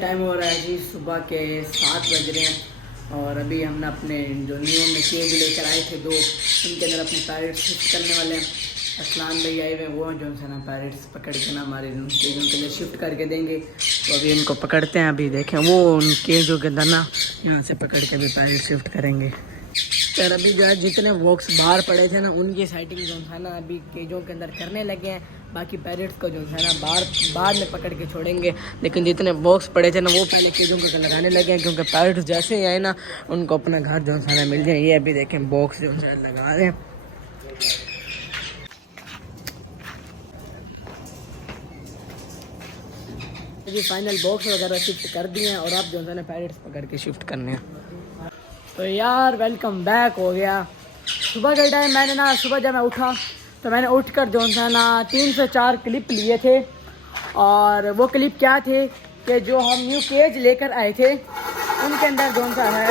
Time ہو رہا ہے جی، صبح کے 7 بج رہے ہیں اور ابھی ہم نے اپنے جو نیو میں کیج لے کر آئے تھے 2، ان کے اندر اپنے پیرٹس شفٹ کرنے والے ہیں. اسلان بھائی آئے ہوئے ہیں، وہ جو ہے نا پیرٹس پکڑ کے نا ہمارے کیجوں کے لیے شفٹ کر کے دیں گے. تو ابھی ان کو پکڑتے ہیں. ابھی دیکھیں وہ ان کیجوں کے اندر نا یہاں سے پکڑ کے ابھی پیرٹ شفٹ کریں گے. سر ابھی جو ہے جتنے باکس باہر پڑے تھے نا ان کی سیٹنگ جو ہے نا ابھی کیجوں کے اندر کرنے لگے ہیں. باقی پیرٹس کو جو ہے نا بعد میں پکڑ کے چھوڑیں گے، لیکن جتنے باکس پڑے تھے نا وہ پہلے کیجوں کو لگانے لگے ہیں، کیونکہ پیرٹس جیسے ہی آئے نا ان کو اپنا گھر جو ہے نا مل جائے. یہ ابھی دیکھیں باکس جو ہے لگا رہے ہیں. جی فائنل باکس وغیرہ شفٹ کر دیے ہیں اور اب جو ہے نا پیرٹس پکڑ کے شفٹ کرنے ہیں. تو یار ویلکم بیک ہو گیا. صبح کے ٹائم میں نے نا صبح جب میں اٹھا تو میں نے اٹھ کر جو ہے نا 3 سے 4 کلپ لیے تھے. اور وہ کلپ کیا تھے کہ جو ہم نیو کیج لے کر آئے تھے ان کے اندر جو سا ہے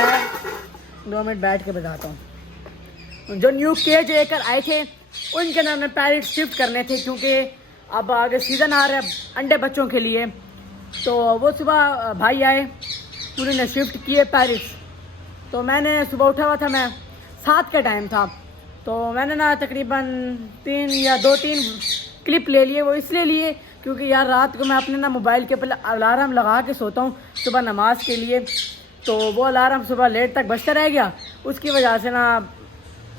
2 منٹ بیٹھ کے بتاتا ہوں. جو نیو کیج لے کر آئے تھے ان کے اندر ہمیں پیرٹ شفٹ کرنے تھے، کیونکہ اب آگے سیزن آ رہا ہے انڈے بچوں کے لیے. تو وہ صبح بھائی آئے، انہوں نے شفٹ کیے پیرٹس. تو میں نے صبح اٹھا ہوا تھا، میں 7 کا ٹائم تھا، تو میں نے نا تقریباً 3 یا 2-3 کلپ لے لیے. وہ اس لیے لیے کیونکہ یار رات کو میں اپنے نا موبائل کے پہلے الارم لگا کے سوتا ہوں صبح نماز کے لیے. تو وہ الارم صبح لیٹ تک بجتا رہ گیا، اس کی وجہ سے نا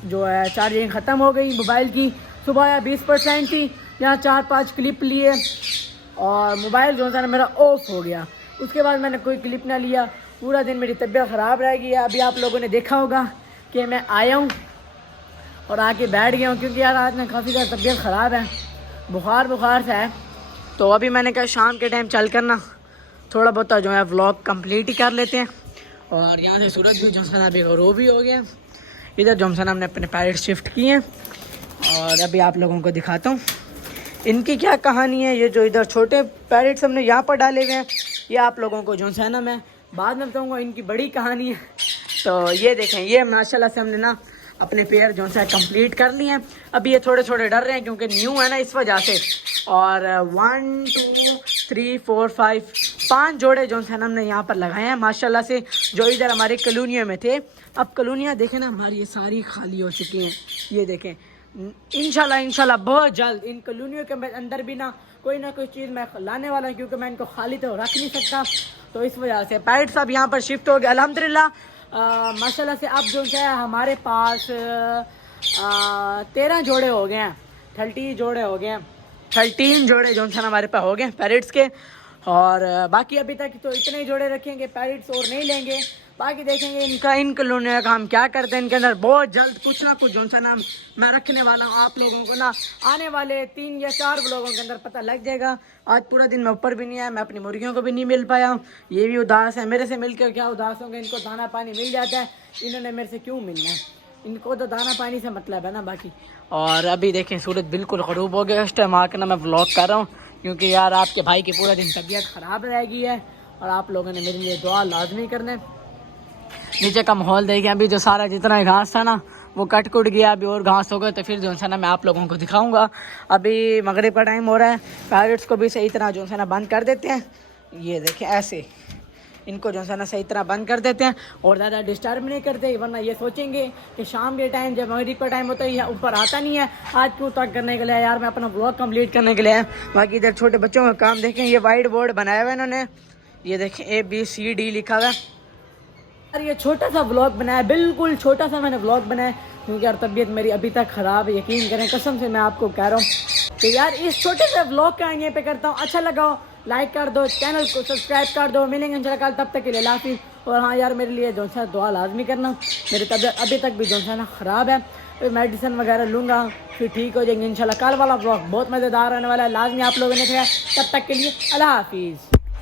جو ہے چارجنگ ختم ہو گئی موبائل کی. صبح یا 20% تھی، یہاں 4-5 کلپ لیے اور موبائل جو ہے نا میرا آف ہو گیا. اس کے بعد میں نے کوئی کلپ نہ لیا. پورا دن میری طبیعت خراب رہ گئی ہے. ابھی آپ لوگوں نے دیکھا ہوگا کہ میں آیا ہوں اور آ کے بیٹھ گیا ہوں، کیونکہ یار آج میں کافی زیادہ طبیعت خراب ہے، بخار سے ہے. تو ابھی میں نے کہا شام کے ٹائم چل کر نا تھوڑا بہت جو ہے ولاگ کمپلیٹ ہی کر لیتے ہیں. اور یہاں سے سورج بھی جو ہے نا ابھی غروب بھی ہو گیا. ادھر جو ہے نا ہم نے اپنے پیرٹ شفٹ کیے ہیں اور ابھی آپ لوگوں کو دکھاتا ہوں ان کی کیا کہانی ہے. یہ جو ادھر چھوٹے پیرٹس ہم نے یہاں پر ڈالے ہوئے ہیں، یہ آپ لوگوں کو جو ہے نا میں بعد میں بتاؤں گا ان کی بڑی کہانی ہے. تو یہ دیکھیں، یہ ماشاءاللہ سے ہم نے نا اپنے پیئر جو ہے کمپلیٹ کر لیے ہیں. ابھی یہ تھوڑے تھوڑے ڈر رہے ہیں کیونکہ نیو ہے نا اس وجہ سے. اور 1 2 3 4 5 جوڑے جو ہے نا ہم نے یہاں پر لگائے ہیں ماشاءاللہ سے، جو ادھر ہمارے کالونیوں میں تھے. اب کالونیاں دیکھیں نا ہماری یہ ساری خالی ہو چکی ہیں. یہ دیکھیں انشاءاللہ بہت جلد ان کالونیوں کے اندر بھی نا کوئی نہ کوئی چیز میں لانے والا ہوں، کیونکہ میں ان کو خالی تو رکھ نہیں سکتا. تو اس وجہ سے پیرٹس اب یہاں پر شفٹ ہو گئے الحمدللہ ماشاءاللہ سے. اب جو ہے ہمارے پاس 13 جوڑے ہو گئے ہیں، 30 جوڑے ہو گئے ہیں، 13 جوڑے جو ہے ہمارے پاس ہو گئے پیرٹس کے. اور باقی ابھی تک تو اتنے ہی جوڑے رکھیں گے، پیرٹس اور نہیں لیں گے. باقی دیکھیں گے ان کالونیوں کا ہم کیا کرتے ہیں. ان کے اندر بہت جلد کچھ نہ کچھ جو ہے نا میں رکھنے والا ہوں. آپ لوگوں کو نا آنے والے 3 یا 4 بلاگوں کے اندر پتہ لگ جائے گا. آج پورا دن میں اوپر بھی نہیں آیا، میں اپنی مرغیوں کو بھی نہیں مل پایا. یہ بھی اداس ہے، میرے سے مل کے کیا اداس ہوں گے. ان کو دانہ پانی مل جاتا ہے، انہوں نے میرے سے کیوں ملنا ہے. ان کو تو دانہ پانی سے مطلب ہے نا باقی. اور ابھی دیکھیں سورج بالکل غروب ہو گیا. اس ٹائم آ کے نا میں ولاگ کر رہا ہوں، کیونکہ یار آپ کے بھائی کی پورا دن طبیعت خراب رہ گئی ہے اور آپ لوگوں نے میرے لیے دعا لازمی کرنا. نیچے کا ماحول دیکھیں، ابھی جو سارا جتنا گھاس تھا نا وہ کٹ گیا. ابھی اور گھاس ہو گئے تو پھر جو ہے نا میں آپ لوگوں کو دکھاؤں گا. ابھی مغرب کا ٹائم ہو رہا ہے، پیرٹس کو بھی صحیح طرح جو ہے نا بند کر دیتے ہیں. یہ دیکھیں ایسے ان کو جو ہے نا صحیح طرح بند کر دیتے ہیں اور زیادہ ڈسٹرب نہیں کرتے، ورنہ یہ سوچیں گے کہ شام کے ٹائم جب مغرب کا ٹائم ہوتا ہے یہ اوپر آتا نہیں ہے. آج کیوں تک کرنے کے لیے یار میں اپنا بلاگ کمپلیٹ کرنے کے لیے. باقی ادھر چھوٹے بچوں کا کام دیکھیں، یہ وائٹ بورڈ بنایا ہوا ہے انہوں نے. یہ دیکھیں ABCD لکھا ہوا ہے. یار یہ چھوٹا سا ولاگ بنایا، بالکل چھوٹا سا میں نے ولاگ بنایا، کیونکہ یار طبیعت میری ابھی تک خراب ہے. یقین کریں قسم سے میں آپ کو کہہ رہا ہوں کہ یار اس چھوٹے سے ولاگ کا یہیں پہ کرتا ہوں. اچھا لگا ہو لائک کر دو، چینل کو سبسکرائب کر دو. ملیں گے انشاءاللہ کل، تب تک کے لیے اللہ حافظ. اور ہاں یار میرے لیے جو ہے دعا لازمی کرنا. میری طبیعت ابھی تک بھی جو ہے نا خراب ہے، میڈیسن وغیرہ لوں گا پھر ٹھیک ہو جائیں گے انشاءاللہ. کل والا ولاگ بہت مزیدار رہنے والا ہے، لازمی آپ لوگوں نے کیا. تب تک کے لیے اللہ حافظ.